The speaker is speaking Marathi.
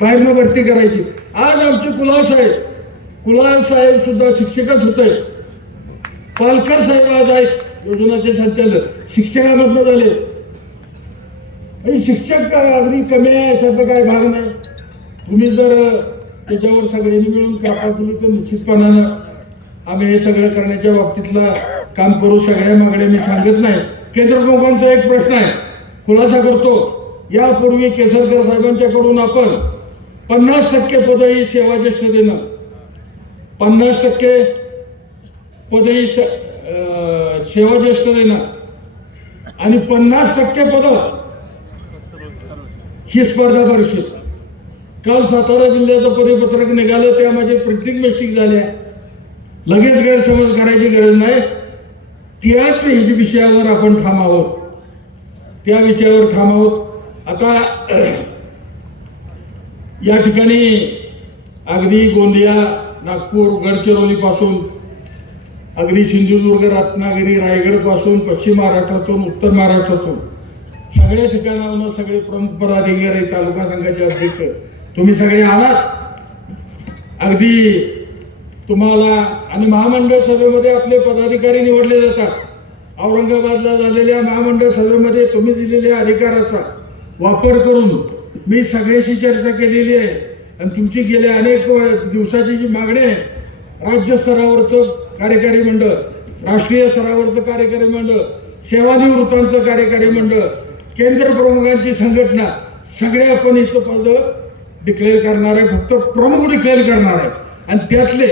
बाहेरनं भरती करायची. आज आमचे कुलाल साहेब कुलाल साहेब सुद्धा शिक्षकच होते. पालकर साहेब आज आहेत योजनाचे संचालक. शिक्षकामधनं झाले. आणि शिक्षक काय अगदी कमी आहे अशाचा काय भाग नाही. तुम्ही जर त्याच्यावर सगळ्यांनी मिळून कापा केली तर निश्चितपणानं आम्ही हे सगळं करण्याच्या बाबतीतला काम करू सगळ्या मागण्या मी सांगत नाही. केंद्र प्रमुखांचा एक प्रश्न आहे. खुलासा करतो. यापूर्वी केसरकर साहेबांच्याकडून आपण पन्नास टक्के पद ही सेवा ज्येष्ठ देणं पन्नास टक्के पद ही सेवा ज्येष्ठ देणं आणि पन्नास टक्के पद ही स्पर्धा परीक्षेत. काल सातारा जिल्ह्याचं परिपत्रक निघालं त्यामध्ये प्रिंटिंग मिस्टेक झाल्या. लगेच गैरसमज करायची गरज नाही. त्याच विषयावर आपण थांबावं त्या विषयावर थांबावं आता या ठिकाणी अगदी गोंदिया नागपूर गडचिरोलीपासून अगदी सिंधुदुर्ग रत्नागिरी रायगडपासून पश्चिम महाराष्ट्रातून उत्तर महाराष्ट्रातून सगळ्या ठिकाणाहून सगळे प्रमुख पदाधिकारी तालुका संघाचे अध्यक्ष. तुम्ही सगळे आलात? अगदी तुम्हाला आणि महामंडळ सभेमध्ये आपले पदाधिकारी निवडले जातात. औरंगाबादला झालेल्या महामंडळ सभेमध्ये तुम्ही दिलेल्या अधिकाराचा वापर करून मी सगळ्याशी चर्चा केलेली आहे आणि तुमची गेल्या अनेक दिवसाची जी मागणी आहे राज्य स्तरावरचं कार्यकारी मंडळ राष्ट्रीय स्तरावरचं कार्यकारी मंडळ सेवानिवृत्तांचं कार्यकारी मंडळ केंद्र प्रमुखांची संघटना सगळे आपण इथं पद डिक्लेअर करणार आहे फक्त प्रमुख डिक्लेअर करणार आहे. आणि त्यातले